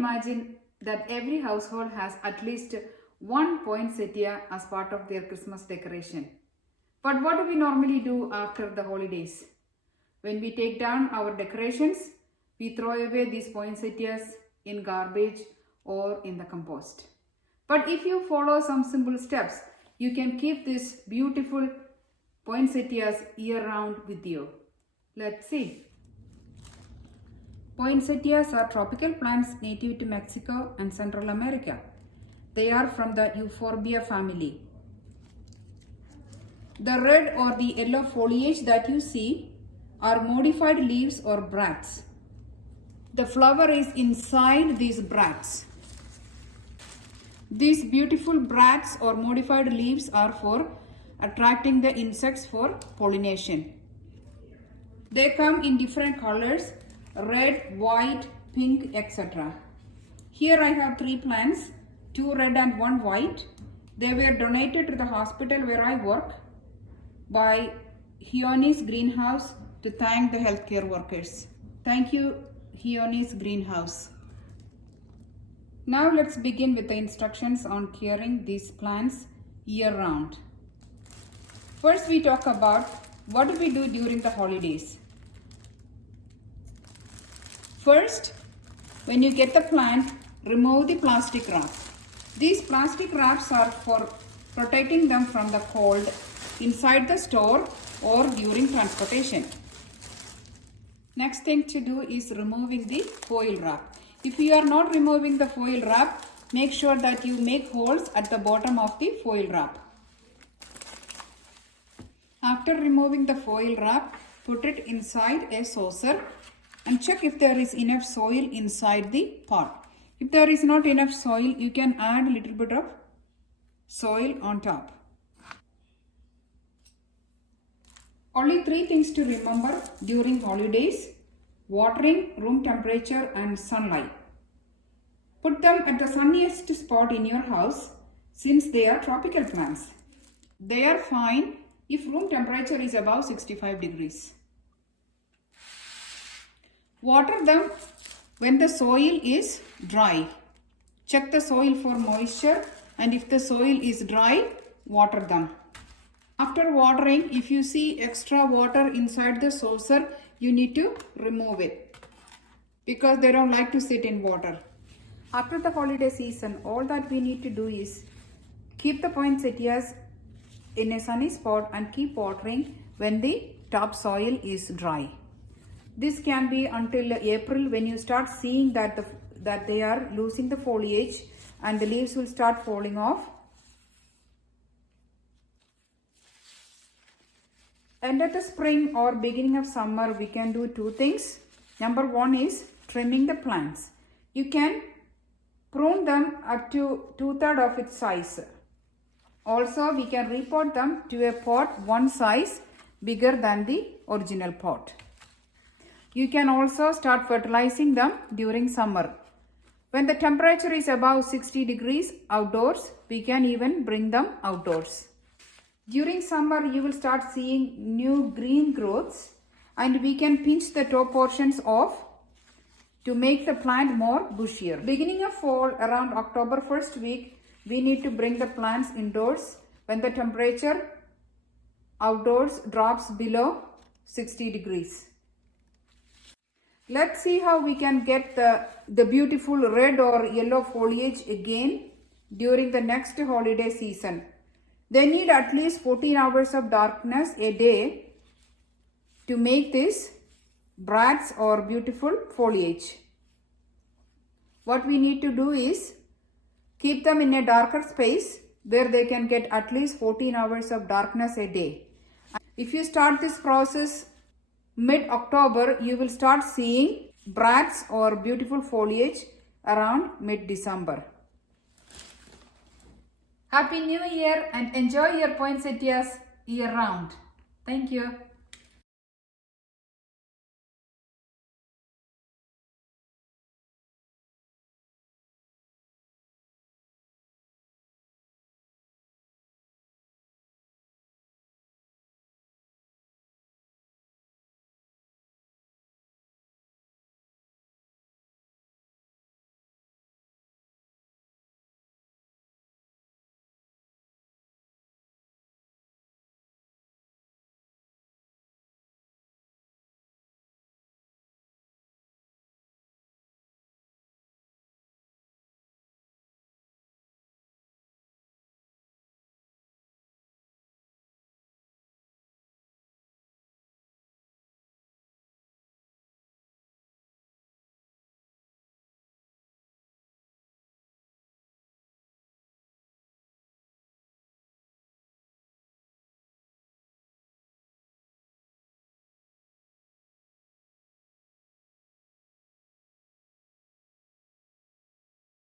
imagine that every household has at least one poinsettia as part of their Christmas decoration. But what do we normally do after the holidays? When we take down our decorations, we throw away these poinsettias in garbage or in the compost. But if you follow some simple steps, you can keep these beautiful poinsettias year round with you. Let's see. Poinsettias are tropical plants native to Mexico and Central America. They are from the Euphorbia family. The red or the yellow foliage that you see are modified leaves or bracts. The flower is inside these bracts. These beautiful bracts or modified leaves are for attracting the insects for pollination. They come in different colors: red, white, pink, etc. Here I have 3 plants, 2 red and 1 white. They were donated to the hospital where I work by Hionis Greenhouse to thank the healthcare workers. Thank you, Hionis Greenhouse. Now let's begin with the instructions on caring these plants year round. First we talk about what do we do during the holidays. First, when you get the plant, remove the plastic wrap. These plastic wraps are for protecting them from the cold inside the store or during transportation. Next thing to do is removing the foil wrap. If you are not removing the foil wrap, make sure that you make holes at the bottom of the foil wrap. After removing the foil wrap, put it inside a saucer and check if there is enough soil inside the pot. If there is not enough soil, you can add a little bit of soil on top. Only 3 things to remember during holidays: watering, room temperature and sunlight. Put them at the sunniest spot in your house since they are tropical plants. They are fine if room temperature is above 65 degrees. Water them when the soil is dry. Check the soil for moisture, and if the soil is dry, water them. After watering, if you see extra water inside the saucer, you need to remove it because they don't like to sit in water. After the holiday season, all that we need to do is keep the poinsettias in a sunny spot and keep watering when the topsoil is dry. This can be until April, when you start seeing that they are losing the foliage and the leaves will start falling off. End of the spring or beginning of summer, we can do 2 things. Number 1 is trimming the plants. You can prune them up to 2/3 of its size. Also, we can repot them to a pot 1 size bigger than the original pot. You can also start fertilizing them during summer. When the temperature is above 60 degrees outdoors, we can even bring them outdoors. During summer, you will start seeing new green growths, and we can pinch the top portions off to make the plant more bushier. Beginning of fall, around October 1st week, we need to bring the plants indoors when the temperature outdoors drops below 60 degrees. Let's see how we can get the beautiful red or yellow foliage again during the next holiday season. They need at least 14 hours of darkness a day to make these bracts or beautiful foliage. What we need to do is keep them in a darker space where they can get at least 14 hours of darkness a day. If you start this process mid-October, you will start seeing bracts or beautiful foliage around mid-December. Happy New Year and enjoy your poinsettias year round. Thank you.